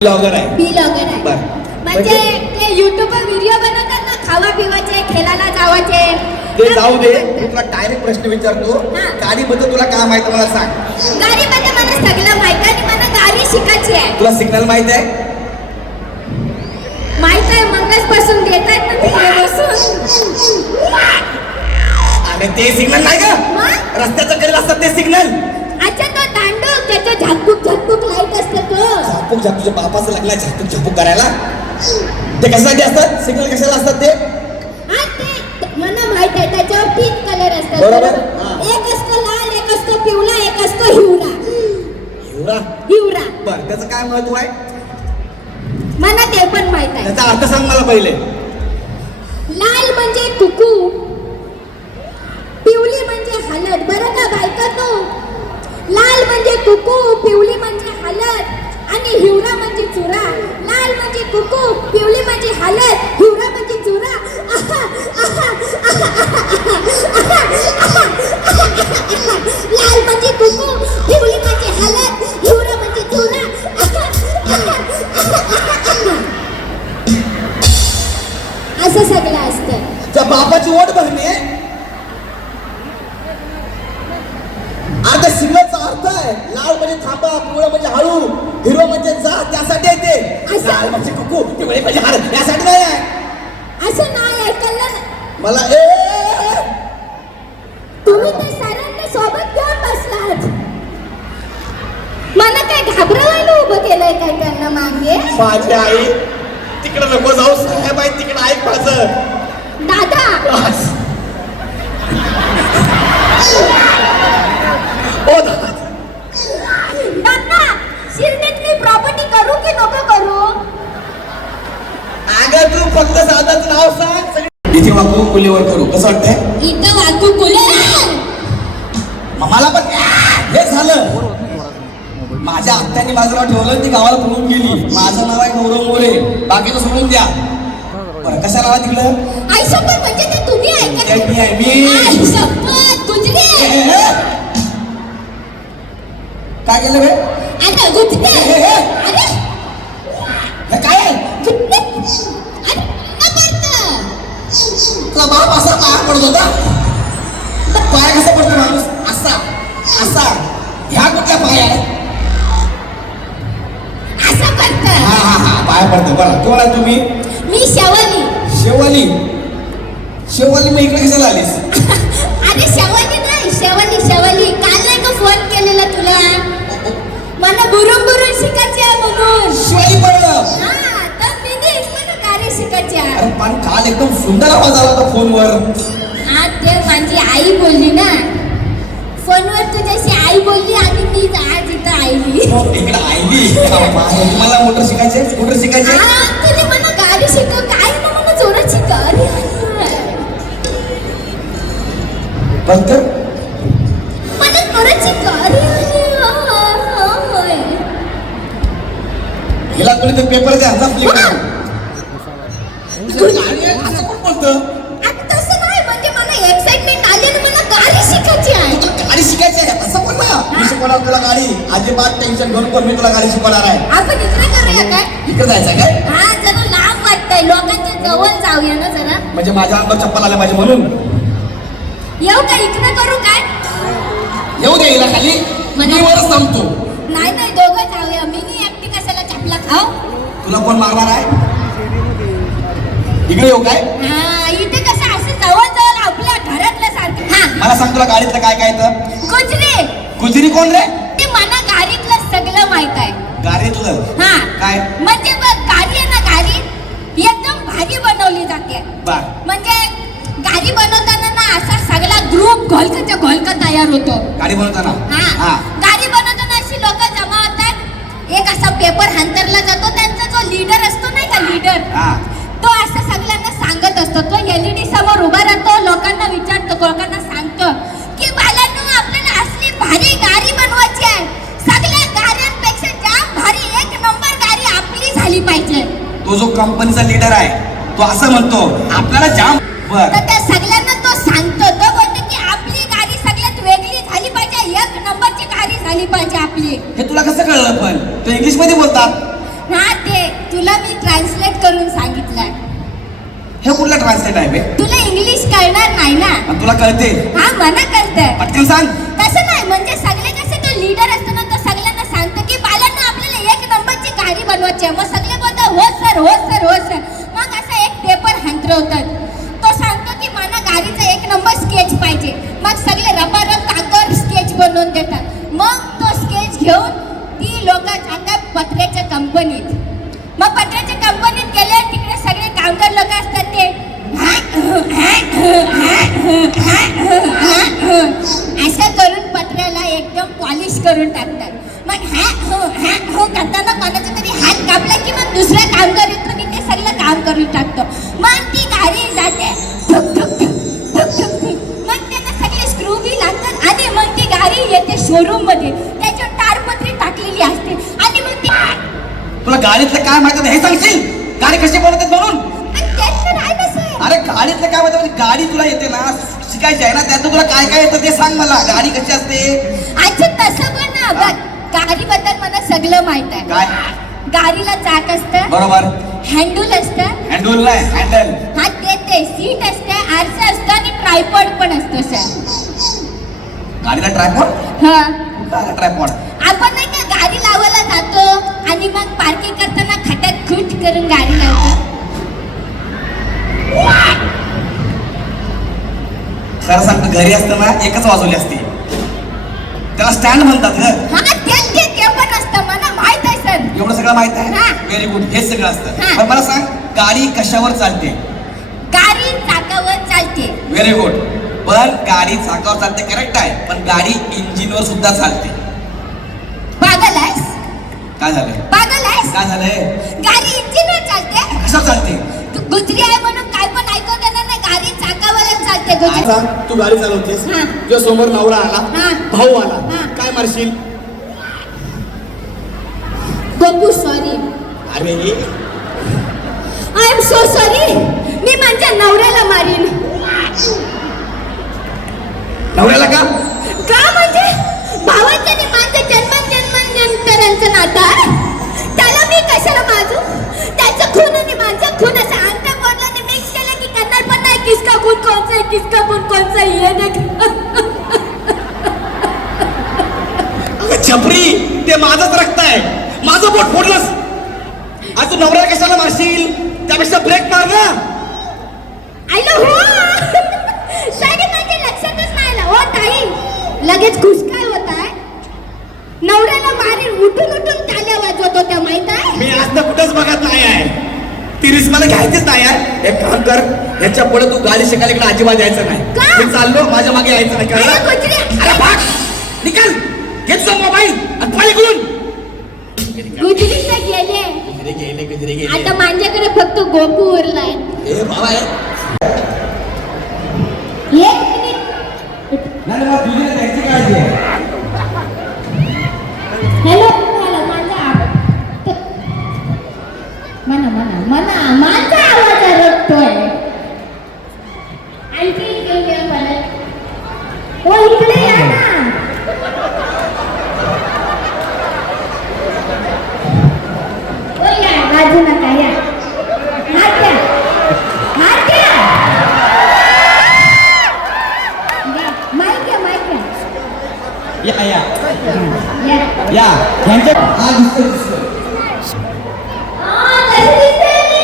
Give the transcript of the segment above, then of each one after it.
Blogger आहे. Blogger आहे. बर. म्हणजे ते युट्यूबवर व्हिडिओ बनवतात ना खावा पिवाचे खेळायला जावाचे. ते जाऊ दे मी तुला डायरेक्ट प्रश्न विचारतो. हा. गाडीबद्दल तुला काय माहिती मला सांग. गाडीमध्ये मला सगळं माहीत आहे मला गाडी शिकायची आहे. तुला सिग्नल माहीत आहे? माहीत आहे मंगच पासून देत आहेत ना आणि ते सिग्नल नाही का? रस्त्याचं करेल असतात ते सिग्नल अच्छा तो दांडू त्याच्या झाकूक झाकूक लाइट असते तो. झापूक झापूक तुझ्या बापाचं लागला झापूक झापूक करायला. ते कशासाठी असतात? सिग्नल कशाला असतात ते? ते मला माहीत आहे त्याच्यावर तीन कलर असतात. बरोबर. एक असतो लाल एक असतो पिवळा एक असतो हिवरा. एवढा हिवरा. बर त्याचं काय महत्त्व आहे? मला ते पण माहीत आहे. त्याचा अर्थ सांग मला पहिले. लाल म्हणजे कुकू. पिवली म्हणजे बरं का बायकांनो लाल म्हणजे कुकू पिवली म्हणजे लाल म्हणजे थांबा पिवळा म्हणजे हळू. हिरो म्हणजे जा त्यासाठी आहे ते असं? लाल म्हणजे कुकू पिवळे म्हणजे हार. यासाठी नाही आहे. असं नाही ऐकलं ना मला ए तुम्ही तर सरांना सोबत घेऊन बसलात. मला काय घाबरवायला उभं केलंय काय त्यांना मागे? माझी आई तिकडे नको जाऊ साहेब आहे तिकडे ऐक माझं. दादा! बस. ओ दादा शिर्डीतली प्रॉपर्टी करू की नको करू अगं तू फक्त दादाचं नाव सांग. इथे वाकू कुलीवर करू. कसं वाटतंय? इथं वाहतूक कुले मग मला पण हे झालं. माझ्या आत्याने माझं नाव ठेवलं ती गावाला पळून गेली. माझं नाव आहे गौरव मोरे. बाकीचं सोडून द्या. बरं कशा नाव तिकडं? आई शपथ म्हणजे ते तुम्ही ते ऐकत मी आहे मी. शपथ गुजरे. काय केलं बे? अरे गुजरे ए, ए, ए. अरे हे काय आहे? गुजरे अरे न करतं. तुला बाप असा पाय पडत होता. पाय कसा पडतो माणूस? असा असा. ह्या कुठल्या पाय आहे असं करतं हा हा हा. पाय पडतो. बरं कोण आहे तुम्ही? मी शवली. शेवाली. शेवाली मग इकडे कशाला आलीस? सुंदर आवाज आला होता फोनवर. हा ते माझी आई बोलली ना. फोनवर तुझ्याशी आई बोलली आणि मी आज इथं आईली इकडे आईली तुम्हाला मोटर शिकायचे स्कूटर शिकायचे हा मला गाडी शिकव काय ना मला जोरात शिकव. मला जोरात. हिला कोणी ते पेपर द्या जा. गाडी आहे, बोलतं? आता तसं नाही म्हणजे मला एक्साइटमेंट आली आणि मला गाडी शिकायची आहे. तुला गाडी शिकायची आहे? असं बोल ना. मी शिकवणार तुला गाडी अजिबात टेन्शन घेऊन मी तुला गाडी शिकवणार आहे? आपण इकडे करूया काय? इकडे जायचं काय? हा जरा लांब वाटतंय. लोकांच्या जवळ जाऊया ना जरा. म्हणजे माझ्या अंगावर चप्पल आल्या पाहिजे म्हणून. येऊ का? इकडे करू काय? येऊ दे हिला खाली. मी वरच थांबतो. नाही नाही दोघं जाऊया. मी नाही एकटी कशाला चपला खाऊ? तुला कोण मारणार आहे? इकडे येऊ काय? हा इथे कसं असं जवळ जवळ आपल्या घरातलं सारखं. हा. मला सांग तुला गाडीतलं काय काय तर गुजरे गुजरी कोण रे? ते मला गाडीतलं सगळं माहीत आहे. गाडीतलं? हा. काय? म्हणजे बघ गाडी आहे ना गाडी एकदम भारी बनवली जाते. बर म्हणजे गाडी बनवताना ना असा सगळा ग्रुप घोलकाच्या घोलका तयार होतो. गाडी बनवताना? हा. हा. गाडी बनवताना अशी लोक जमा होतात. एक असा पेपर हंतरला जातो. त्यांचा जो लीडर असतो नाही का लीडर हा तो असं सगळ्यांना सांगत असतो तो एलईडी समोर उभा राहतो लोकांना विचारतो लोकांना सांगतो की बालांनो आपल्याला असली भारी गाडी बनवायची आहे. सगळ्या गाड्यांपेक्षा जाम भारी एक नंबर गाडी आपली झाली पाहिजे. तो जो कंपनीचा लीडर आहे तो असं म्हणतो आपल्याला जाम बर तर त्या सगळ्यांना तो सांगतो तो बोलतो की आपली गाडी सगळ्यात वेगळी झाली पाहिजे एक नंबरची गाडी झाली पाहिजे आपली. हे तुला कसं कळलं पण? तो इंग्लिशमध्ये बोलतात. हा ते तुला मी ट्रान्सलेट करून सांगितलं हे कुठलं ट्रान्सलेट आहे बे? तुला इंग्लिश कळणार नाही ना? आणि तुला कळते. हा मना कळतंय पटकन सांग. तसं नाही म्हणजे सगळे कसे तो लीडर असतो ना तो सगळ्यांना सांगतो की बालांना आपल्याला एक नंबरची गाडी बनवायची आहे. मग सगळे बोलतात हो सर हो सर हो सर मग असा एक पेपर हंतरवतात तो सांगतो की मला गाडीचा एक नंबर स्केच पाहिजे. मग सगळे रबारब कागदावर स्केच बनवून देतात. मग तो स्केच घेऊन ती लोक जातात पत्र्याच्या कंपनीत. मग पत्र्याच्या कंपनीत सगळे लोक असतात ते. असं करून पत्र्याला एकदम पॉलिश करून टाकतात. मग हॅ हो हॅ हो करताना कोणाचा तरी हात कापला की मग दुसरा कामगार काय काय येतं ते सांग मला. गाडी कशी असते? अच्छा तसं पण ना बघ गाडीबद्दल मला सगळं माहीत आहे. काय? गाडीला चाक असतं बरोबर. हँडल असतं. हँडल नाही हँडल हा ते ते सीट असते आरसा असतं आणि ट्रायपॉड पण असतो सर गाडीला ट्रायपॉड हा. ट्रायपॉड आपण नाही का गाडी लावायला जातो आणि मग पार्किंग करताना खड्ड्यात खुट करून गाडी लावतो? खरं सांगतो घरी असताना एकच वाजवली असते. त्याला स्टँड म्हणतात ग. हा एवढं सगळं माहीत आहे? हा. व्हेरी गुड हेच सगळं असतं. पण मला सांग गाडी कशावर चालते? गाडी चाकावर चालते. व्हेरी गुड पण गाडी चाकावर चालते करेक्ट आहे. पण गाडी इंजिनवर सुद्धा चालते. पागल आहेस काय झालंय? पागल आहेस काय झालंय? गाडी इंजिनवर चालते? कशावर चालते? तू गुजरी आहे म्हणून गाडी चाकावरच चालते आता तू गाडी चालवतेस? हा. तुझ्या समोर नवरा आला. भाऊ आला हा. काय मारशील? गोपू सॉरी अरे. आय एम सो सॉरी मी माझ्या नवऱ्याला मारीन. नवऱ्याला का? का म्हणजे? भावाचं आणि माझं जन्म जन्मांतरांचं नातं आहे त्याला मी कशाला माजू त्याचं खून आणि माझं खून असं किसका खून कोणचा आहे किसका खून कोणचा आहे हे देख। अगं छपरी ते माझंच रक्त आहे. माझं पोट फोडलंस. आज तू नवऱ्याला कशाला मारशील? त्यापेक्षा ब्रेक मार ना. आयलो हो सॉरी माझ्या लक्षातच नाही आलं. हो ताई. लगेच खुश काय होत आहे. नवऱ्याला मारीन उठून उठून टाल्या वाजवत होत्या माहीत आहे? मी आज कुठंच बघत नाही आहे. ती रिस्क मला घ्यायचीच नाही आहे एक काम कर ह्याच्या पुढे तू गाडी शिकायला इकडे अजिबात यायचं नाही? मी चाललो माझ्या मागे यायचं नाही अरे कळलं गुजरी अरे भाग! निकाल! घे तुझा मोबाईल आणि पळ इकडून. गुजरी तर गेले. गेले गजरे गेले. आता माझ्याकडे फक्त गोपू उरलाय. ए बाबा ए. एक मिनिट नाही मला तुझी नाही, त्यांची काळजी आहे हॅलो हॅलो माझा आवाज म्हणा म्हणा म्हणा माझा आवाज रडतोय आणखी घेऊन या परत हो इकडे या ना हो या बाजू नका या हात द्या हात द्या द्या. माईक द्या माईक द्या या या या या यांच्या हा दिसतोय दिसतोय आ, कशी दिसते मी?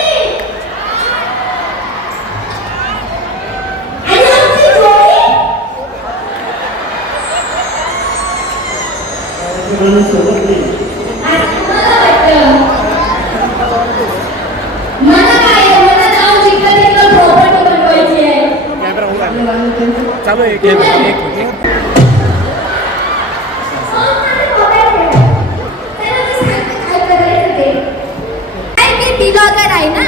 आणि आमची जोडी? असं मला वाटतं. मला काय आहे, मला जाऊन जिकडं तिकडं property बनवायची आहे. चालू आहे एक एक एक एक अहो, माझा mobile ठेवा. त्याला मी सांगते काय करायचं ते. काय मी बिलॉगर आहे ना?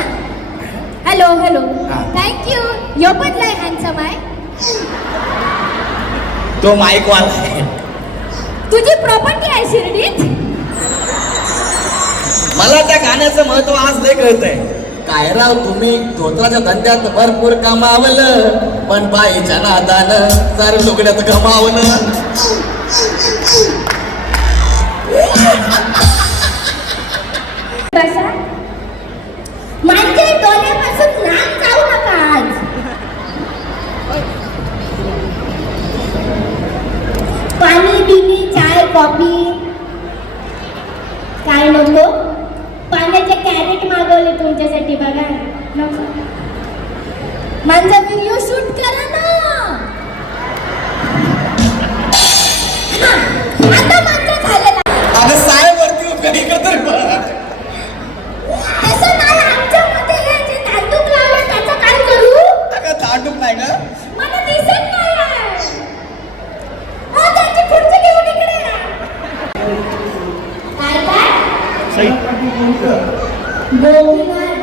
Hello hello. थँक्यू यो पण लय हँडसम आहे. तो माईक वाला आहे. तुझी प्रॉपर्टी आहे शिर्डीत? मला त्या गाण्याचं महत्त्व आज लय कळतंय. काय राव तुम्ही? धोत्राच्या धंद्यात भरपूर कमावलं पण बाईच्या नादानं जर लुगड्यात गमावलं. बसा माझ्या डोळ्यापासून लांब copy गोपीनाथ. माझं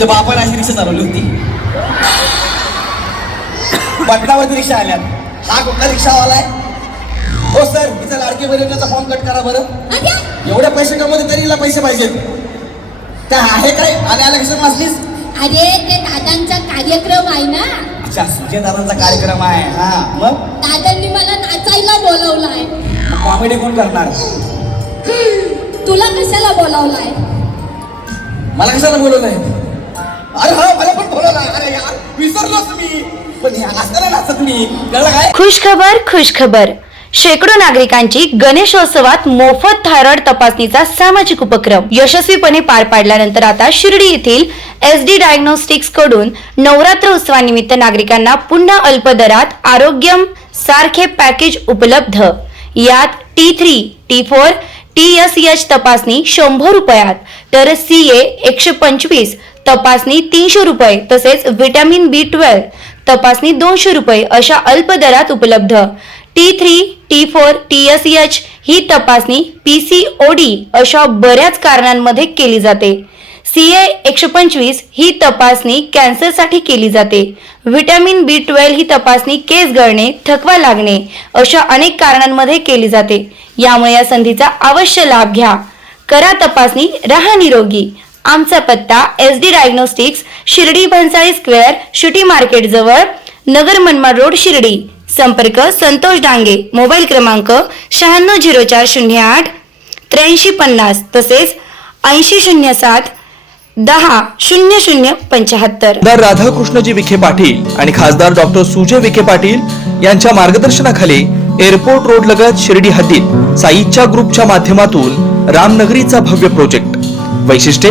त्या बापाने अशी रिक्षा चालवली होती. पटनावरती रिक्षा आल्यात हा कुठला रिक्षावाला आहे? हो सर तिचा लाडकी बहिणीचा फॉर्म कट करा बरं. एवढे पैसे कमवते तरी हिला पैसे पाहिजेत त्या आहे काय? आल्या आल्या कसं वाचलीस अरे ते दादांचा कार्यक्रम आहे ना. अच्छा सुजयदादांचा कार्यक्रम आहे. हा मग? दादांनी मला नाचायला बोलवलाय कॉमेडी कोण करणार? तुला कशाला बोलवलाय? मला कशाला बोलवलंय? अरे हा मला पण अरे यार विसरलोच मी. पण हे असताना नाचत मी. कळलं काय? शेकडो नागरिकांची गणेशोत्सवात मोफत थायरॉइड तपासणीचा सामाजिक उपक्रम यशस्वीपणे पार पाडल्यानंतर आता शिर्डी येथील एस डी डायग्नोस्टिक्सकडून नवरात्र उत्सवानिमित्त नागरिकांना पुन्हा अल्प दरात आरोग्यम सारखे पॅकेज उपलब्ध. यात T three T four T S H तपासणी शंभर रुपयात तर सी ए एकशे पंचवीस तपासणी तीनशे रुपये तसेच व्हिटॅमिन बी ट्वेल्व तपासणी दोनशे रुपये अशा अल्प दरात उपलब्ध. T three T four T S H ही तपासणी पी सी ओ डी अशा बऱ्याच कारणांमध्ये केली जाते. सी ए एकशे पंचवीस ही तपासणी कॅन्सरसाठी केली जाते. व्हिटॅमिन बी ट्वेल्व ही तपासणी केस गळणे थकवा लागणे अशा अनेक कारणांमध्ये केली जाते. यामुळे या संधीचा अवश्य लाभ घ्या. करा तपासणी रहा निरोगी. आमचा पत्ता S D diagnostics Shirdi Bhansali square शिटी मार्केट जवळ नगर मनमाड रोड शिर्डी. संपर्क संतोष डांगे मोबाईल क्रमांक शहाण्णव झिरो चार शून्य आठ त्र्याऐंशी पन्नास तसेच ऐंशी शून्य सात दहा शून्य शून्य पंच्याहत्तर. खासदार राधाकृष्णजी विखे पाटील आणि खासदार डॉक्टर सुजय विखे पाटील यांच्या मार्गदर्शनाखाली एअरपोर्ट रोड लगत शिर्डी हद्दीत साईच्या ग्रुपच्या माध्यमातून रामनगरीचा भव्य प्रोजेक्ट. वैशिष्ट्ये?